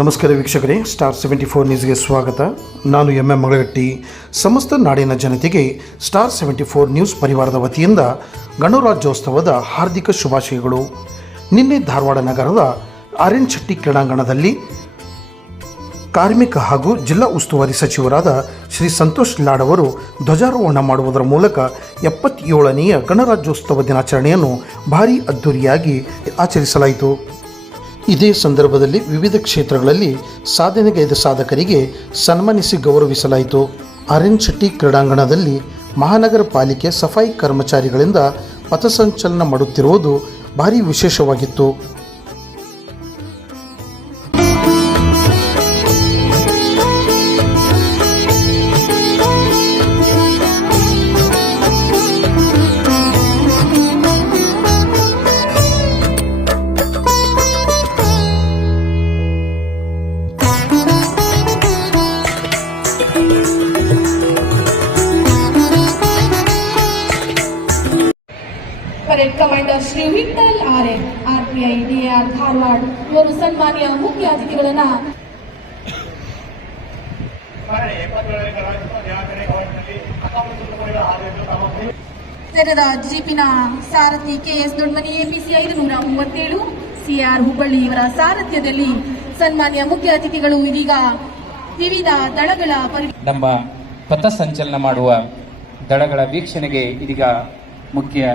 ನಮಸ್ಕಾರ ವೀಕ್ಷಕರೇ, ಸ್ಟಾರ್ 74 ನ್ಯೂಸ್ಗೆ ಸ್ವಾಗತ. ನಾನು ಎಂ ಮಗಳಗಟ್ಟಿ. ಸಮಸ್ತ ನಾಡಿನ ಜನತೆಗೆ ಸ್ಟಾರ್ 74 ನ್ಯೂಸ್ ಪರಿವಾರದ ವತಿಯಿಂದ ಗಣರಾಜ್ಯೋತ್ಸವದ ಹಾರ್ದಿಕ ಶುಭಾಶಯಗಳು. ನಿನ್ನೆ ಧಾರವಾಡ ನಗರದ ಆರ್ಎನ್ ಶೆಟ್ಟಿ ಕ್ರೀಡಾಂಗಣದಲ್ಲಿ ಕಾರ್ಮಿಕ ಹಾಗೂ ಜಿಲ್ಲಾ ಉಸ್ತುವಾರಿ ಸಚಿವರಾದ ಶ್ರೀ ಸಂತೋಷ್ ಲಾಡ್ ಅವರು ಧ್ವಜಾರೋಹಣ ಮಾಡುವುದರ ಮೂಲಕ 77ನೆಯ ಗಣರಾಜ್ಯೋತ್ಸವ ದಿನಾಚರಣೆಯನ್ನು ಭಾರೀ ಅದ್ದೂರಿಯಾಗಿ ಆಚರಿಸಲಾಯಿತು. ಇದೇ ಸಂದರ್ಭದಲ್ಲಿ ವಿವಿಧ ಕ್ಷೇತ್ರಗಳಲ್ಲಿ ಸಾಧನೆಗೈದ ಸಾಧಕರಿಗೆ ಸನ್ಮಾನಿಸಿ ಗೌರವಿಸಲಾಯಿತು. ಆರ್ಎನ್ ಶೆಟ್ಟಿ ಕ್ರೀಡಾಂಗಣದಲ್ಲಿ ಮಹಾನಗರ ಪಾಲಿಕೆ ಸಫಾಯಿ ಕರ್ಮಚಾರಿಗಳಿಂದ ಪಥಸಂಚಲನ ಮಾಡುತ್ತಿರುವುದು ಭಾರೀ ವಿಶೇಷವಾಗಿತ್ತು. Parade commander Shri Vittal RN RPI DR Dharwad ಇವರು ಸನ್ಮಾನ್ಯ ಮುಖ್ಯ ಅತಿಥಿಗಳನ್ನ ಜಿಪಿನ ಸಾರಥಿ KS Dodmani APC 537 CR Hubballi ಇವರ ಸಾರಥ್ಯದಲ್ಲಿ ಸನ್ಮಾನ್ಯ ಮುಖ್ಯ ಅತಿಥಿಗಳು ಇದೀಗ ವಿವಿಧ ದಳಗಳ ನಮ್ಮ ಪಥಸಂಚಲನ ಮಾಡುವ ದಳಗಳ ವೀಕ್ಷಣೆಗೆ ಇದೀಗ ಮುಖ್ಯ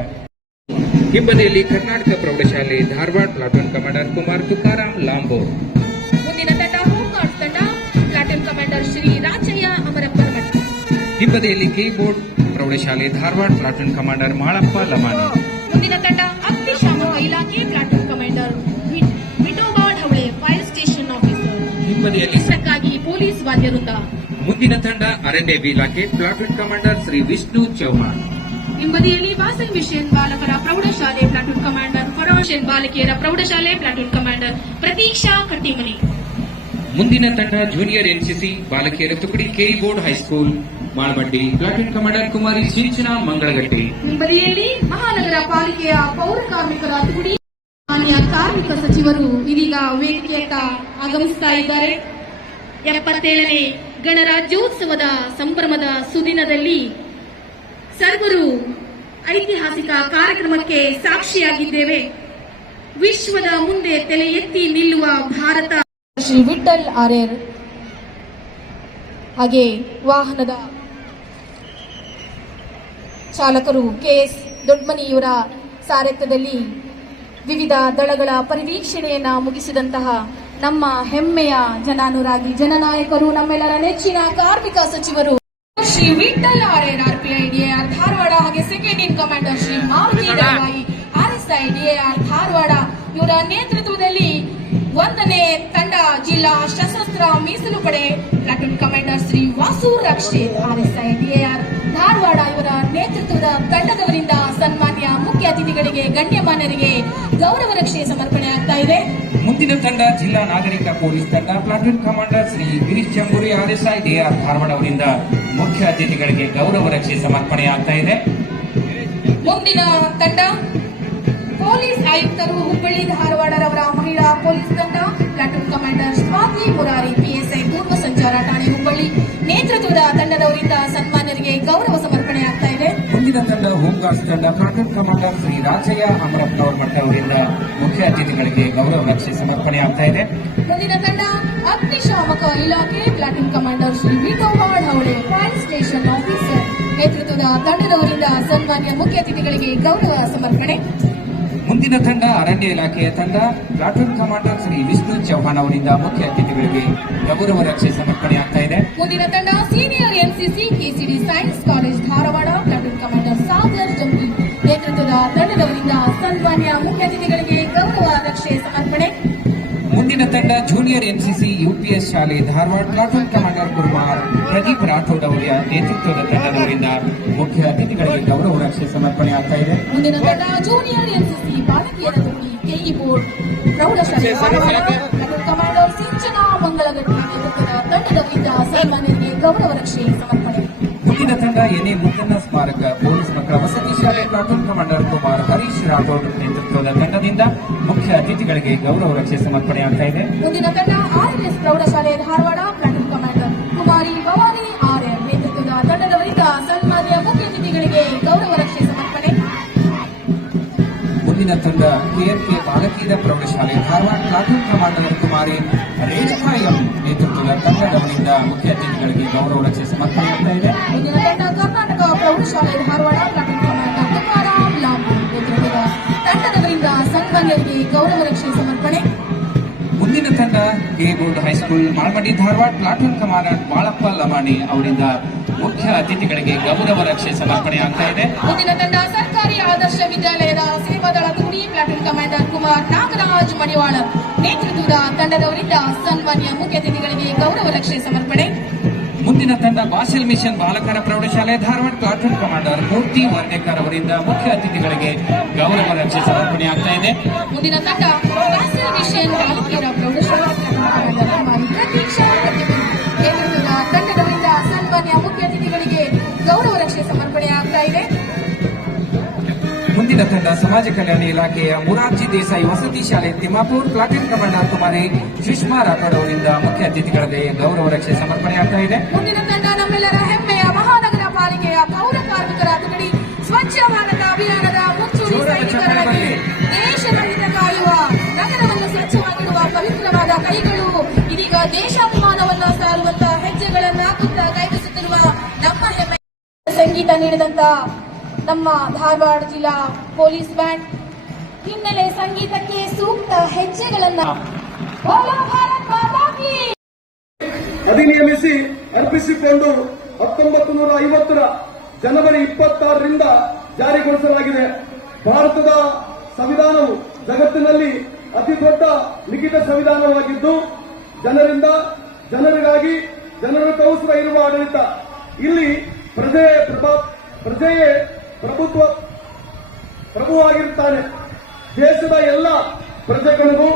ಹಿಂಬದಿಯಲ್ಲಿ ಕರ್ನಾಟಕ ಪ್ರೌಢಶಾಲೆ ಧಾರವಾಡ ಪ್ಲಾಟೂನ್ ಕಮಾಂಡರ್ ಕುಮಾರ್ ತುಕಾರಾಮ್ ಲಾಂಬೋರ್. ಮುಂದಿನ ತಂಡ ಹೋಮ್ಗಾರ್ಡ್ ತಂಡ ಪ್ಲಾಟೂನ್ ಕಮಾಂಡರ್ ಶ್ರೀ ರಾಜಯ್ಯ ಅಮರಪ್ಪನಮಠ. ಹಿಂಬದಿಯಲ್ಲಿ ಕೀಬೋರ್ಡ್ ಪ್ರೌಢಶಾಲೆ ಧಾರವಾಡ ಪ್ಲಾಟೂನ್ ಕಮಾಂಡರ್ ಮಾಳಪ್ಪ ಲಮಾನಿ. ಮುಂದಿನ ತಂಡ ಅಗ್ನಿಶಾಮಕ ಇಲಾಖೆ platoon commander Vithoba Dhavale fire station officer. ಹಿಂಬದಿಯಲ್ಲಿ ಇದಕ್ಕಾಗಿ ಪೊಲೀಸ್ ವಾದ್ಯವೃಂದ. ಮುಂದಿನ ತಂಡ ಅರಣ್ಯ ಇಲಾಖೆ ಪ್ಲಾಟೂನ್ ಕಮಾಂಡರ್ ಶ್ರೀ ವಿಷ್ಣು ಚೌಹಾಣ್. ಹಿಂಬದಿಯಲ್ಲಿ ವಾಸನ್ ಮಿಷನ್ ಬಾಲಕರ ಪ್ರೌಢಶಾಲೆ ಪ್ಲಾಟೂನ್ ಕಮಾಂಡರ್ ಫರೋಷನ್ ಬಾಲಕಿಯರ ಪ್ರೌಢಶಾಲೆ ಪ್ಲಾಟೂನ್ ಕಮಾಂಡರ್ ಪ್ರತೀಕ್ಷಾ ಕಟ್ಟಿಮನಿ. ಮುಂದಿನ ತಂಡ ಜೂನಿಯರ್ ಎನ್ಸಿಸಿ ಬಾಲಕಿಯರ ತುಕಡಿ ಕೆಇಬೋರ್ಡ್ ಹೈಸ್ಕೂಲ್ ಮಾಳಮಡ್ಡಿ ಪ್ಲಾಟೂನ್ ಕಮಾಂಡರ್ ಕುಮಾರಿ ಸಿಂಚನಾ ಮಂಗಳಗಟ್ಟಿ. ಹಿಂಬದಿಯಲ್ಲಿ ಮಹಾನಗರ ಪಾಲಿಕೆಯ ಪೌರ ಕಾರ್ಮಿಕರ ತುಕಡಿ ಮಾನ್ಯ ಕಾರ್ಮಿಕ ಸಚಿವರು ಇದೀಗ ವೇದಿಕೆಯತ್ತ ಆಗಮಿಸ್ತಾ ಇದ್ದಾರೆ. 77ನೇ ಗಣರಾಜ್ಯೋತ್ಸವದ ಸಂಭ್ರಮದ ಸುದಿನದಲ್ಲಿ ಸರ್ವರು ಐತಿಹಾಸಿಕ ಕಾರ್ಯಕ್ರಮಕ್ಕೆ ಸಾಕ್ಷಿಯಾಗಿದ್ದೇವೆ. ವಿಶ್ವದ ಮುಂದೆ ತಲೆ ಎತ್ತಿ ನಿಲ್ಲುವ ಭಾರತ. ಶ್ರೀ ವಿಠಲ್ ಆರ್ಎನ್ ಹಾಗೆ ವಾಹನದ ಚಾಲಕರು ಕೆಎಸ್ ದೊಡ್ಮನಿ ಇವರ ಸಾರಥ್ಯದಲ್ಲಿ ವಿವಿಧ ದಳಗಳ ಪರಿವೀಕ್ಷಣೆಯನ್ನ ಮುಗಿಸಿದಂತಹ ನಮ್ಮ ಹೆಮ್ಮೆಯ ಜನಾನುರಾಗಿ ಜನನಾಯಕರು, ನಮ್ಮೆಲ್ಲರ ನೆಚ್ಚಿನ ಕಾರ್ಮಿಕ ಸಚಿವರು Shri Vittal RN RPI DR Dharwad ಹಾಗೆ second in commander Shri Maruti Dalavayi RSI DR Dharwad ಇವರ ನೇತೃತ್ವದಲ್ಲಿ 1ನೇ ತಂಡ ಜಿಲ್ಲಾ ಸಶಸ್ತ್ರ ಮೀಸಲು ಪಡೆ platoon commander Shri Vasu Rakshit RSI DR Dharwad ಇವರ ನೇತೃತ್ವದ ತಂಡದವರಿಂದ ಸನ್ಮಾನ್ಯ ಮುಖ್ಯ ಅತಿಥಿಗಳಿಗೆ ಗಣ್ಯಮಾನ್ಯರಿಗೆ ಗೌರವ ರಕ್ಷೆ ಸಮರ್ಪಣೆ ಆಗ್ತಾ ಇದೆ. ಮುಂದಿನ ತಂಡ ಜಿಲ್ಲಾ ನಾಗರಿಕ ಪೊಲೀಸ್ ತಂಡ platoon commander Shri Girish Chamburi RSI DR Dharwad ಅವರಿಂದ ಮುಖ್ಯ ಅತಿಥಿಗಳಿಗೆ ಗೌರವ ರಕ್ಷೆ ಸಮರ್ಪಣೆ ಆಗ್ತಾ ಇದೆ. ಮುಂದಿನ ತಂಡ ಪೊಲೀಸ್ ಆಯುಕ್ತರು ಹುಬ್ಬಳ್ಳಿ ಧಾರವಾಡರವರ ಮಹಿಳಾ ಪೊಲೀಸ್ ತಂಡ platoon commander Swati Murari PSI ಪೂರ್ವ ಸಂಚಾರ ಠಾಣೆ ಹುಬ್ಬಳ್ಳಿ ನೇತೃತ್ವದ ತಂಡದವರಿಂದ ಸನ್ಮಾನ್ಯರಿಗೆ ಗೌರವ ಸಮರ್ಪಣೆ ಆಗ್ತಾ ಇದೆ. ಮುಂದಿನ ತಂಡ ಹೋಮ್ಗಾರ್ಡ್ಸ್ ತಂಡ ಪ್ಲಾಟೂನ್ ಕಮಾಂಡರ್ ಶ್ರೀ ರಾಜಯ್ಯ ಅಮರಪ್ಪನವರ ಅವರಿಂದ ಮುಖ್ಯ ಅತಿಥಿಗಳಿಗೆ ಗೌರವ ರಕ್ಷೆ ಸಮರ್ಪಣೆ ಆಗ್ತಾ ಇದೆ. ಮುಂದಿನ ತಂಡ ಅಗ್ನಿಶಾಮಕ ಇಲಾಖೆ platoon commander Shri Vithoba Dhavale fire station officer ನೇತೃತ್ವದ ತಂಡದವರಿಂದ ಸನ್ಮಾನ್ಯ ಮುಖ್ಯ ಅತಿಥಿಗಳಿಗೆ ಗೌರವ ಸಮರ್ಪಣೆ. ಮುಂದಿನ ತಂಡ ಅರಣ್ಯ ಇಲಾಖೆಯ ತಂಡ ಪ್ಲಾಟೂನ್ ಕಮಾಂಡರ್ ಶ್ರೀ ವಿಷ್ಣು ಚೌಹಾಣ್ ಅವರಿಂದ ಮುಖ್ಯ ಅತಿಥಿಗಳಿಗೆ ಗೌರವ ರಕ್ಷೆ ಸಮರ್ಪಣೆ ಆಗ್ತಾ ಇದೆ. ಮುಂದಿನ ತಂಡ senior NCC KCD science college Dharwad platoon commander Sagar Jambi ನೇತೃತ್ವದ ತಂಡದವರಿಂದ ಸನ್ಮಾನ್ಯ ಮುಖ್ಯ ಅತಿಥಿಗಳಿಗೆ ಗೌರವ ರಕ್ಷೆ ಸಮರ್ಪಣೆ. ಮುಂದಿನ ತಂಡ ಜೂನಿಯರ್ ಎನ್ಸಿಸಿ ಯುಪಿಎಸ್ ಶಾಲೆ ಧಾರವಾಡ ಪ್ಲಾಟೂನ್ ಕಮಾಂಡರ್ ಕುಮಾರ್ ಪ್ರದೀಪ್ ರಾಠೋಡ್ ಅವರ ನೇತೃತ್ವದ ತಂಡದವರಿಂದ ಮುಖ್ಯ ಅತಿಥಿಗಳಿಗೆ ಗೌರವ ರಕ್ಷೆ ಸಮರ್ಪಣೆ ಆಗ್ತಾ ಇದೆ. ಮುಂದಿನ ತಂಡ ಜೂನಿಯರ್ ಎನ್ಸಿಸಿ ಬಾಲಕಿಯರ ತುಕಡಿ ಕೆಇ ಬೋರ್ಡ್ ಪ್ರೌಢಶಾಲೆ ಪ್ಲಾಟೂನ್ ಕಮಾಂಡರ್ ಸಿಂಚನಾ ಮಂಗಳಗಟ್ಟಿ ನೇತೃತ್ವದ ತಂಡದವರಿಂದ ಸನ್ಮಾನ್ಯರಿಗೆ ಗೌರವ ರಕ್ಷೆ ಸಮರ್ಪಣೆ. ಮುಂದಿನ ತಂಡ ಎನ್ಎ ಮುದ್ದಣ್ಣ ಸ್ಮಾರಕ ಪೊಲೀಸ್ ಮಕ್ಕಳ ವಸತಿ ಶಾಲೆ ಪ್ಲಾಟೂನ್ ಕಮಾಂಡರ್ ಕುಮಾರ್ ಹರೀಶ್ ರಾಠೋಡ್ ನೇತೃತ್ವದ ತಂಡದಿಂದ ಮುಖ್ಯ ಅತಿಥಿಗಳು ಅತಿಥಿಗಳಿಗೆ ಗೌರವ ರಕ್ಷೆ ಸಮರ್ಪಣೆ ಆಗ್ತಾ ಇದೆ. ಮುಂದಿನ ತಂಡ RLS ಪ್ರೌಢಶಾಲೆ ಧಾರವಾಡ ಪ್ಲಾಟೂನ್ ಕಮಾಂಡರ್ ಕುಮಾರಿ ಭವಾನಿ RL ನೇತೃತ್ವದ ತಂಡದವರಿಂದ ಸನ್ಮಾನ್ಯ ಮುಖ್ಯ ಅತಿಥಿಗಳಿಗೆ ಗೌರವ ರಕ್ಷೆ ಸಮರ್ಪಣೆ. ಮುಂದಿನ ತಂಡ KRK ಬಾಲಕಿಯರ ಪ್ರೌಢಶಾಲೆ ಧಾರವಾಡ ಪ್ಲಾಟೂನ್ ಕಮಾಂಡರ್ ಕುಮಾರಿ ರೇಣುಕಾ ಎಂ ನೇತೃತ್ವದ ತಂಡದವರಿಂದ ಮುಖ್ಯ ಅತಿಥಿಗಳಿಗೆ ಗೌರವ ರಕ್ಷೆ ಸಮರ್ಪಣೆ ಆಗ್ತಾ ಇದೆ. ಮುಂದಿನ ತಂಡ ಕರ್ನಾಟಕ ಪ್ರೌಢಶಾಲೆ ಧಾರವಾಡ ಪ್ಲಾಟೂನ್ ಕಮಾಂಡರ್ ತುಕಾರಾಮ್ ಲಾಂಬು ನೇತೃತ್ವದ ತಂಡದವರಿಂದ ಸನ್ಮಾನ್ಯರಿಗೆ ಗೌರವ ರಕ್ಷೆ ಸಮರ್ಪಣೆ. ಮುಂದಿನ ತಂಡ board high school Malamaddi Dharwad platoon commander Balappa Lamani ಅವರಿಂದ ಮುಖ್ಯ ಅತಿಥಿಗಳಿಗೆ ಗೌರವ ರಕ್ಷೆ ಸಮರ್ಪಣೆ ಆಗ್ತಾ ಇದೆ. ಮುಂದಿನ ತಂಡ ಸರ್ಕಾರಿ ಆದರ್ಶ ವಿದ್ಯಾಲಯದ ಸೇವಾದಳ ತುಡಿ ಪ್ಲಾಟೂನ್ ಕಮಾಂಡರ್ ಕುಮಾರ್ ನಾಗರಾಜ್ ಮಡಿವಾಳ ನೇತೃತ್ವದ ತಂಡದವರಿಂದ ಸನ್ಮಾನ್ಯ ಮುಖ್ಯ ಅತಿಥಿಗಳಿಗೆ ಗೌರವ ರಕ್ಷೆ ಸಮರ್ಪಣೆ. ಮುಂದಿನ ತಂಡ ಬಾಸೆಲ್ ಮಿಷನ್ ಬಾಲಕರ ಪ್ರೌಢಶಾಲೆ ಧಾರವಾಡ ಪ್ಲಾಟೂನ್ ಕಮಾಂಡರ್ ಮೂರ್ತಿ ವರ್ಣೇಕರ್ ಅವರಿಂದ ಮುಖ್ಯ ಅತಿಥಿಗಳಿಗೆ ಗೌರವ ರಕ್ಷೆ ಸಮರ್ಪಣೆ ಆಗ್ತಾ ಇದೆ. ಮುಂದಿನ ತಂಡ ಬಾಸೆಲ್ ಮಿಷನ್ ಬಾಲಕಿಯರ ಪ್ರೌಢಶಾಲಾ ಪ್ಲಾಟೂನ್ ಕಮಾಂಡರ್ ಕುಮಾರಿ ಪ್ರತೀಕ್ಷಾ ನೇತೃತ್ವದ ತಂಡದವರಿಂದ ಸನ್ಮಾನ್ಯ ಮುಖ್ಯ ಅತಿಥಿಗಳಿಗೆ ಗೌರವ ರಕ್ಷೆ ಸಮರ್ಪಣೆ ಆಗ್ತಾ ಇದೆ. ಮುಂದಿನ ತಂಡ ಸಮಾಜ ಕಲ್ಯಾಣ ಇಲಾಖೆಯ ಮುರಾರ್ಜಿ ದೇಸಾಯಿ ವಸತಿ ಶಾಲೆ ತಿಮ್ಮಾಪುರ್ ಪ್ಲಾಟೂನ್ ಕಮಾಂಡರ್ ಕುಮಾರಿ ಸುಷ್ಮಾ ರಾಠೋಡ್ ಅವರಿಂದ ಮುಖ್ಯ ಅತಿಥಿಗಳಿಗೆ ಗೌರವ ರಕ್ಷೆ ಸಮರ್ಪಣೆ ಆಗ್ತಾ ಇದೆ. ಮುಂದಿನ ತಂಡ ನಮ್ಮೆಲ್ಲರ ಹೆಮ್ಮೆಯ ಮಹಾನಗರ ಪಾಲಿಕೆಯ ಪೌರ ಕಾರ್ಮಿಕರ ತುಕಡಿ ಸ್ವಚ್ಛ ಭಾರತ ಅಭಿಯಾನದ ಮುಂಚೂಣಿ ಸೈನಿಕರಾಗಿ ದೇಶದ ಹಿತ ಕಾಯುವ ನಗರವನ್ನು ಸ್ವಚ್ಛವಾಗಿಡುವ ಪವಿತ್ರವಾದ ಕೈಗಳು ಇದೀಗ ದೇಶಾಭಿಮಾನವನ್ನು ಸಾರುವಂತಹ ಹೆಜ್ಜೆಗಳನ್ನು ಹಾಕುತ್ತಾ ಕೈಗೊಳ್ಳುತ್ತಿರುವ ನಮ್ಮ ಹೆಮ್ಮೆ ಸಂಗೀತ ನೀಡಿದಂತ ನಮ್ಮ ಧಾರವಾಡ ಜಿಲ್ಲಾ ಪೊಲೀಸ್ ಬ್ಯಾಂಡ್ ಹಿನ್ನೆಲೆ ಸಂಗೀತಕ್ಕೆ ಸೂಕ್ತ ಹೆಜ್ಜೆಗಳನ್ನ ಅಧಿನಿಯಮಿಸಿ ಅರ್ಪಿಸಿಕೊಂಡು 1950 ಜನವರಿ 26ರಿಂದ ಜಾರಿಗೊಳಿಸಲಾಗಿದೆ. ಭಾರತದ ಸಂವಿಧಾನವು ಜಗತ್ತಿನಲ್ಲಿ ಅತಿ ದೊಡ್ಡ ಲಿಖಿತ ಸಂವಿಧಾನವಾಗಿದ್ದು ಜನರಿಂದ ಜನರಿಗಾಗಿ ಜನರಿಗೋಸ್ಕರ ಇರುವ ಆಡಳಿತ. ಇಲ್ಲಿ ಪ್ರಜೆಯೇ ಪ್ರಭುವಾಗಿರುತ್ತಾನೆ. ದೇಶದ ಎಲ್ಲ ಪ್ರಜೆಗಳಿಗೂ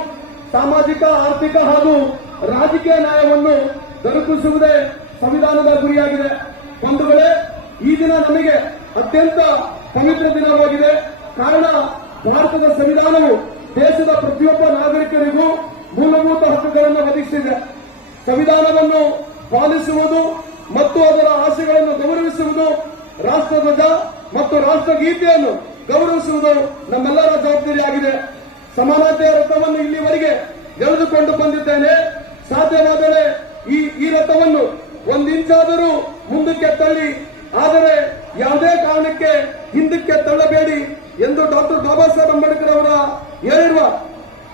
ಸಾಮಾಜಿಕ ಆರ್ಥಿಕ ಹಾಗೂ ರಾಜಕೀಯ ನ್ಯಾಯವನ್ನು ದೊರಕಿಸುವುದೇ ಸಂವಿಧಾನದ ಗುರಿಯಾಗಿದೆ. ಬಂಧುಗಳೇ, ಈ ದಿನ ನಮಗೆ ಅತ್ಯಂತ ಪವಿತ್ರ ದಿನವಾಗಿದೆ. ಕಾರಣ ಭಾರತದ ಸಂವಿಧಾನವು ದೇಶದ ಪ್ರತಿಯೊಬ್ಬ ನಾಗರಿಕರಿಗೂ ಮೂಲಭೂತ ಹಕ್ಕುಗಳನ್ನು ಒದಗಿಸಿದೆ. ಸಂವಿಧಾನವನ್ನು ಪಾಲಿಸುವುದು ಮತ್ತು ಅದರ ಆಶಯಗಳನ್ನು ಗೌರವಿಸುವುದು, ರಾಷ್ಟ್ರಧ್ವಜ ಮತ್ತು ರಾಷ್ಟ್ರಗೀತೆಯನ್ನು ಗೌರವಿಸುವುದು ನಮ್ಮೆಲ್ಲರ ಜವಾಬ್ದಾರಿಯಾಗಿದೆ. ಸಮಾನತೆಯ ರಥವನ್ನು ಇಲ್ಲಿವರೆಗೆ ಎಳೆದುಕೊಂಡು ಬಂದಿದ್ದೇನೆ. ಸಾಧ್ಯವಾದರೆ ಈ ರಥವನ್ನು ಒಂದಿಂಚಾದರೂ ಮುಂದಕ್ಕೆ ತಳ್ಳಿ, ಆದರೆ ಯಾವುದೇ ಕಾರಣಕ್ಕೆ ಹಿಂದಕ್ಕೆ ತಳ್ಳಬೇಡಿ ಎಂದು ಡಾಕ್ಟರ್ ಬಾಬಾ ಸಾಹೇಬ್ ಅಂಬೇಡ್ಕರ್ ಅವರ ಹೇಳಿರುವ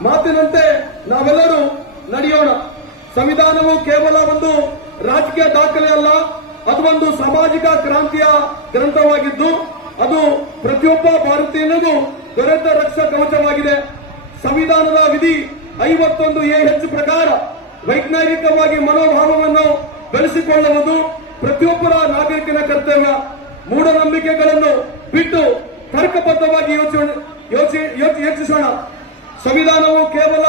ಮಾತಿನಂತೆ ನಾವೆಲ್ಲರೂ ನಡೆಯೋಣ. ಸಂವಿಧಾನವು ಕೇವಲ ಒಂದು ರಾಜಕೀಯ ದಾಖಲೆ ಅಲ್ಲ, ಅದು ಒಂದು ಸಾಮಾಜಿಕ ಕ್ರಾಂತಿಯ ಗ್ರಂಥವಾಗಿದ್ದು ಅದು ಪ್ರತಿಯೊಬ್ಬ ಭಾರತೀಯನಿಗೂ ದೊರೆತ ರಕ್ಷಾ ಕವಚವಾಗಿದೆ. ಸಂವಿಧಾನದ ವಿಧಿ 51A ಹೆಚ್ಚು ಪ್ರಕಾರ ವೈಜ್ಞಾನಿಕವಾಗಿ ಮನೋಭಾವವನ್ನು ಬೆಳೆಸಿಕೊಳ್ಳುವುದು ಪ್ರತಿಯೊಬ್ಬರ ನಾಗರಿಕನ ಕರ್ತವ್ಯ. ಮೂಢನಂಬಿಕೆಗಳನ್ನು ಬಿಟ್ಟು ತರ್ಕಬದ್ಧವಾಗಿ ಯೋಚಿಸೋಣ. ಸಂವಿಧಾನವು ಕೇವಲ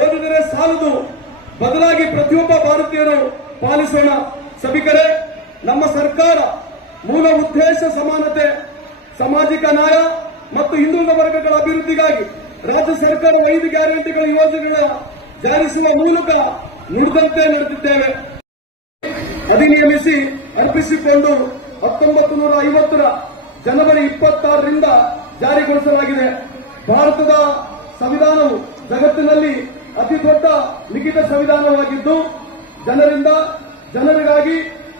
ಓದಿದರೆ ಸಾಲದು, ಬದಲಾಗಿ ಪ್ರತಿಯೊಬ್ಬ ಭಾರತೀಯರು ಪಾಲಿಸೋಣ. ಸಭಿಕರೇ, ನಮ್ಮ ಸರ್ಕಾರ ಮೂಲ ಉದ್ದೇಶ ಸಮಾನತೆ, ಸಾಮಾಜಿಕ ನ್ಯಾಯ ಮತ್ತು ಹಿಂದುಳಿದ ವರ್ಗಗಳ ಅಭಿವೃದ್ಧಿಗಾಗಿ ರಾಜ್ಯ ಸರ್ಕಾರ 5 ಗ್ಯಾರಂಟಿಗಳ ಯೋಜನೆಗಳ ಜಾರಿಸುವ ಮೂಲಕ ನುಡಿದಂತೆ ನಡೆದಿದ್ದೇವೆ. ಅಧಿನಿಯಮಿಸಿ ಅರ್ಪಿಸಿಕೊಂಡು 1950 ಜನವರಿ 26ರಿಂದ ಜಾರಿಗೊಳಿಸಲಾಗಿದೆ. ಭಾರತದ ಸಂವಿಧಾನವು ಜಗತ್ತಿನಲ್ಲಿ ಅತಿ ದೊಡ್ಡ ಲಿಖಿತ ಸಂವಿಧಾನವಾಗಿದ್ದು ಜನರಿಂದ ಜನರಿಗಾಗಿ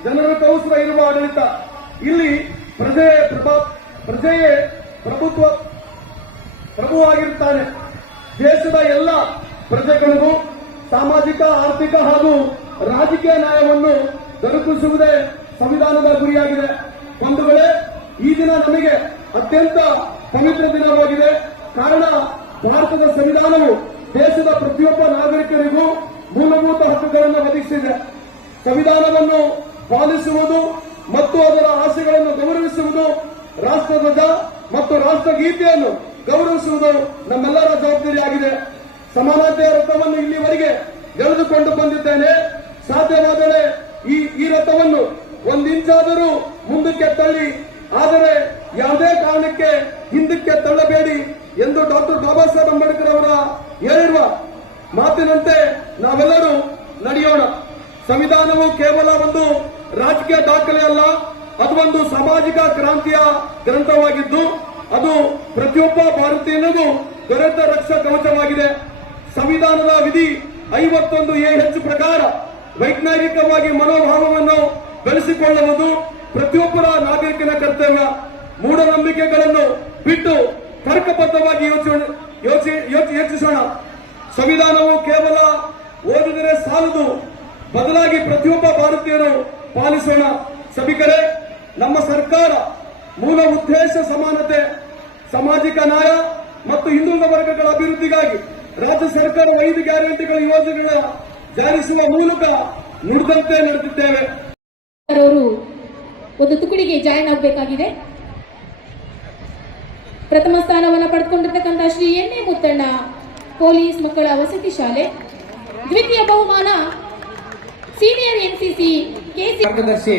ಜನರಿಗೋಸ್ಕರ ಇರುವ ಆಡಳಿತ. ಇಲ್ಲಿ ಪ್ರಜೆಯೇ ಪ್ರಭುವಾಗಿರುತ್ತಾನೆ. ದೇಶದ ಎಲ್ಲ ಪ್ರಜೆಗಳಿಗೂ ಸಾಮಾಜಿಕ ಆರ್ಥಿಕ ಹಾಗೂ ರಾಜಕೀಯ ನ್ಯಾಯವನ್ನು ದೊರಕಿಸುವುದೇ ಸಂವಿಧಾನದ ಗುರಿಯಾಗಿದೆ. ಬಂಧುಗಳೇ, ಈ ದಿನ ನಮಗೆ ಅತ್ಯಂತ ಪವಿತ್ರ ದಿನವಾಗಿದೆ. ಕಾರಣ ಭಾರತದ ಸಂವಿಧಾನವು ದೇಶದ ಪ್ರತಿಯೊಬ್ಬ ನಾಗರಿಕರಿಗೂ ಮೂಲಭೂತ ಹಕ್ಕುಗಳನ್ನು ಒದಗಿಸಿದೆ. ಸಂವಿಧಾನವನ್ನು ಪಾಲಿಸುವುದು ಮತ್ತು ಅದರ ಆಶಯಗಳನ್ನು ಗೌರವಿಸುವುದು, ರಾಷ್ಟ್ರಧ್ವಜ ಮತ್ತು ರಾಷ್ಟ್ರಗೀತೆಯನ್ನು ಗೌರವಿಸುವುದು ನಮ್ಮೆಲ್ಲರ ಜವಾಬ್ದಾರಿಯಾಗಿದೆ. ಸಮಾನತೆಯ ರಥವನ್ನು ಇಲ್ಲಿವರೆಗೆ ಎಳೆದುಕೊಂಡು ಬಂದಿದ್ದೇನೆ. ಸಾಧ್ಯವಾದರೆ ಈ ರಥವನ್ನು ಒಂದಿಂಚಾದರೂ ಮುಂದಕ್ಕೆ ತಳ್ಳಿ, ಆದರೆ ಯಾವುದೇ ಕಾರಣಕ್ಕೆ ಹಿಂದಕ್ಕೆ ತಳ್ಳಬೇಡಿ ಎಂದು ಡಾಕ್ಟರ್ ಬಾಬಾ ಸಾಹೇಬ್ ಅಂಬೇಡ್ಕರ್ ಅವರ ಹೇಳಿರುವ ಮಾತಿನಂತೆ ನಾವೆಲ್ಲರೂ ನಡೆಯೋಣ. ಸಂವಿಧಾನವು ಕೇವಲ ಒಂದು ರಾಜಕೀಯ ದಾಖಲೆ ಅಲ್ಲ, ಅದು ಒಂದು ಸಾಮಾಜಿಕ ಕ್ರಾಂತಿಯ ಗ್ರಂಥವಾಗಿದ್ದು ಅದು ಪ್ರತಿಯೊಬ್ಬ ಭಾರತೀಯನಿಗೂ ದೊರೆತ ರಕ್ಷಾ ಕವಚವಾಗಿದೆ. ಸಂವಿಧಾನದ ವಿಧಿ 51A ಪ್ರಕಾರ ವೈಜ್ಞಾನಿಕವಾಗಿ ಮನೋಭಾವವನ್ನು ಬೆಳೆಸಿಕೊಳ್ಳುವುದು ಪ್ರತಿಯೊಬ್ಬರ ನಾಗರಿಕನ ಕರ್ತವ್ಯ. ಮೂಢನಂಬಿಕೆಗಳನ್ನು ಬಿಟ್ಟು ತರ್ಕಬದ್ಧವಾಗಿ ಯೋಚಿಸೋಣ. ಸಂವಿಧಾನವು ಕೇವಲ ಓದಿದರೆ ಸಾಲದು, ಬದಲಾಗಿ ಪ್ರತಿಯೊಬ್ಬ ಭಾರತೀಯರು ಪಾಲಿಸೋಣ. ಸಭಿಕರೇ, ನಮ್ಮ ಸರ್ಕಾರ ಮೂಲ ಉದ್ದೇಶ ಸಮಾನತೆ, ಸಾಮಾಜಿಕ ನ್ಯಾಯ ಮತ್ತು ಹಿಂದುಳಿದ ವರ್ಗಗಳ ಅಭಿವೃದ್ಧಿಗಾಗಿ ರಾಜ್ಯ ಸರ್ಕಾರ 5 ಗ್ಯಾರಂಟಿಗಳ ಯೋಜನೆಗಳ ಜಾರಿಸುವ ಮೂಲಕ ನುಡಿದಂತೆ ನಡೆದಿದ್ದೇವೆ. ಅವರು ಒಂದು ತುಕಡಿಗೆ ಜಾಯಿನ್ ಆಗಬೇಕಾಗಿದೆ. ಪ್ರಥಮ ಸ್ಥಾನವನ್ನು ಪಡೆದುಕೊಂಡಿರ್ತಕ್ಕಂಥ ಶ್ರೀ ಎನ್.ಎ. ಮುತ್ತಣ್ಣ ಪೊಲೀಸ್ ಮಕ್ಕಳ ವಸತಿ ಶಾಲೆ. ದ್ವಿತೀಯ ಬಹುಮಾನ ಸೀನಿಯರ್ ಎನ್ಸಿಸಿ ಕೆಸಿ. ಮಾರ್ಗದರ್ಶಿ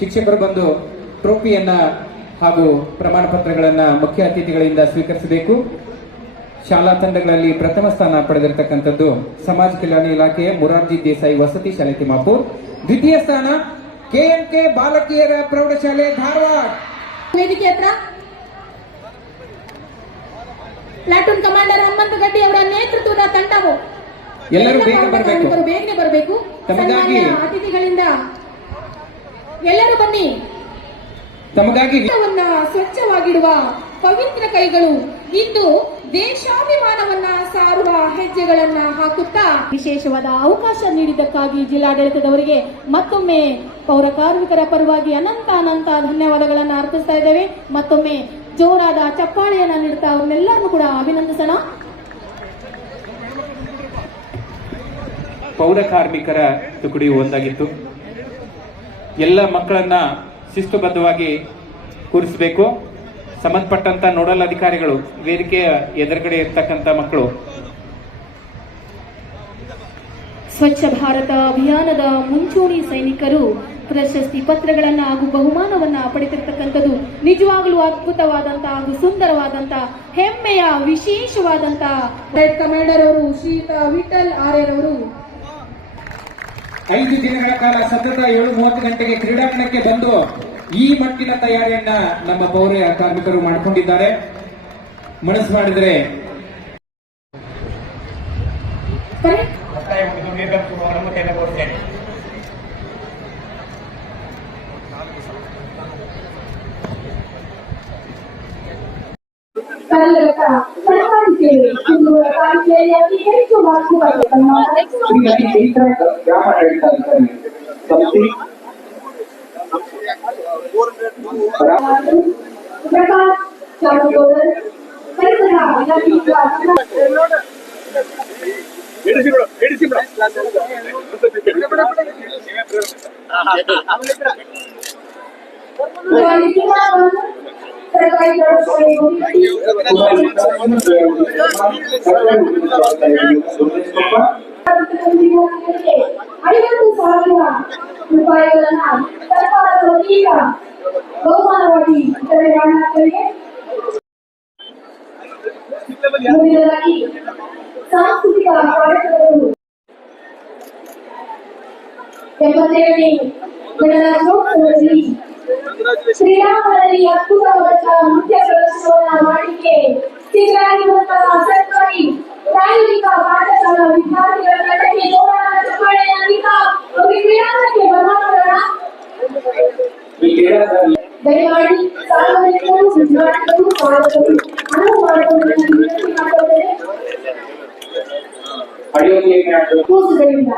ಶಿಕ್ಷಕರು ಬಂದು ಟ್ರೋಫಿಯನ್ನ ಹಾಗೂ ಪ್ರಮಾಣ ಪತ್ರಗಳನ್ನ ಮುಖ್ಯ ಅತಿಥಿಗಳಿಂದ ಸ್ವೀಕರಿಸಬೇಕು. ಶಾಲಾ ತಂಡಗಳಲ್ಲಿ ಪ್ರಥಮ ಸ್ಥಾನ ಪಡೆದಿರತಕ್ಕಂಥದ್ದು ಸಮಾಜ ಕಲ್ಯಾಣ ಇಲಾಖೆಯ ಮುರಾರ್ಜಿ ದೇಸಾಯಿ ವಸತಿ ಶಾಲೆ ತಿಮ್ಮಾಪುರ್. ದ್ವಿತೀಯ ಸ್ಥಾನ ಕೆಎಂಕೆ ಬಾಲಕಿಯರ ಪ್ರೌಢಶಾಲೆ ಧಾರವಾಡ. ವೇದಿಕೆ ಹತ್ರ ಪ್ಲಾಟೂನ್ ಕಮಾಂಡರ್ ಹನುಮಂತ ಗಡ್ಡಿ ಅವರ ನೇತೃತ್ವದ ತಂಡವು ಎಲ್ಲರೂ ಬೇಗನೆ ಬರಬೇಕು. ಸನ್ಮಾನ್ಯ ಅತಿಥಿಗಳಿಂದ ಎಲ್ಲರೂ ಬನ್ನಿ. ತಮಗಾಗಿ ಸ್ವಚ್ಛವಾಗಿಡುವ ಪವಿತ್ರ ಕೈಗಳು ಇಂದು ದೇಶಾಭಿಮಾನವನ್ನ ಸಾರುವ ಹೆಜ್ಜೆಗಳನ್ನ ಹಾಕುತ್ತಾ ವಿಶೇಷವಾದ ಅವಕಾಶ ನೀಡಿದ್ದಕ್ಕಾಗಿ ಜಿಲ್ಲಾಡಳಿತದವರಿಗೆ ಮತ್ತೊಮ್ಮೆ ಪೌರ ಕಾರ್ಮಿಕರ ಪರವಾಗಿ ಅನಂತ ಧನ್ಯವಾದಗಳನ್ನು ಅರ್ಪಿಸ್ತಾ ಇದ್ದೇವೆ. ಮತ್ತೊಮ್ಮೆ ಜೋರಾದ ಚಪ್ಪಾಳೆಯನ್ನ ನೀಡುತ್ತಾ ಅವ್ರನ್ನೆಲ್ಲರನ್ನು ಕೂಡ ಅಭಿನಂದಿಸೋಣ. ಪೌರ ಕಾರ್ಮಿಕರ ತುಕಡಿಯು ಒಂದಾಗಿತ್ತು. ಎಲ್ಲ ಮಕ್ಕಳನ್ನ ಶಿಸ್ತುಬದ್ಧವಾಗಿ ಕೂರಿಸಬೇಕು. ಸಂಬಂಧಪಟ್ಟಂತ ನೋಡಲ್ ಅಧಿಕಾರಿಗಳು ವೇದಿಕೆಯ ಎದುರುಗಡೆ ಇರ್ತಕ್ಕಂಥ ಮಕ್ಕಳು. ಸ್ವಚ್ಛ ಭಾರತ ಅಭಿಯಾನದ ಮುಂಚೂಣಿ ಸೈನಿಕರು ಪ್ರಶಸ್ತಿ ಪತ್ರಗಳನ್ನ ಹಾಗೂ ಬಹುಮಾನವನ್ನ ಪಡೆದಿರತಕ್ಕಂಥದ್ದು ನಿಜವಾಗಲೂ ಅದ್ಭುತವಾದಂತಹ ಹಾಗೂ ಸುಂದರವಾದಂತಹ ಹೆಮ್ಮೆಯ ವಿಶೇಷವಾದಂತಹ ರೆಡ್ ಕಮಾಂಡರ್ ಅವರು ಶ್ರೀಯುತ ವಿಠಲ್ ಆರ್ಯರವರು 5 ದಿನಗಳ ಕಾಲ ಸತತ 7:30 ಗಂಟೆಗೆ ಕ್ರೀಡಾಂಗಣಕ್ಕೆ ಬಂದು ಈ ಮಟ್ಟಿನ ತಯಾರಿಯನ್ನ ನಮ್ಮ ಪೌರ ಕಾರ್ಮಿಕರು ಮಾಡಿಕೊಂಡಿದ್ದಾರೆ. ಮನಸ್ಸು ಮಾಡಿದ್ರೆ ರೂಪಾಯಿಗಳನ್ನ ಸರ್ಕಾರದ ವತಿಯಿಂದ ಬಹುಮಾನವಾಗಿ ವಿತರಣೆ ಮಾಡಲಾಗುತ್ತದೆ. ಮುಂದಿನದಾಗಿ ಸಾಂಸ್ಕೃತಿಕ ಕಾರ್ಯಕ್ರಮಗಳು 77ನೇ ಗಣರಾಜ್ಯೋತ್ಸವದಲ್ಲಿ ಶ್ರೀರಾಮನಲ್ಲಿ ಅದ್ಭುತವಾದ ನೃತ್ಯ ಪ್ರದರ್ಶನವನ್ನ ಮಾಡಲಿಕ್ಕೆ ಸಿದ್ಧರಾಗಿರುವಂತಹ ಸರ್ಕಾರಿ ಪ್ರಾಯೋಗಿಕ ಪಾಠಶಾಲಾ ವಿದ್ಯಾರ್ಥಿಗಳ ತಂಡಕ್ಕೆ ಜೋರಾದ ಚಪ್ಪಾಳೆಯ ನೀಡುತ್ತಾ ಅವರಿಗೆ ಕ್ರೀಡಾಂಗಣಕ್ಕೆ ಬರಮಾಡೋಣ. ದಯಮಾಡಿ ಸಾರ್ವಜನಿಕರು ವಿದ್ಯಾರ್ಥಿಗಳು ಪಾಲಕರು ಅನುವು ಮಾಡಿಕೊಳ್ಳಲು ವಿನಂತಿ ಮಾಡುತ್ತೇವೆ. ಕೂಸುಗಳಿಂದ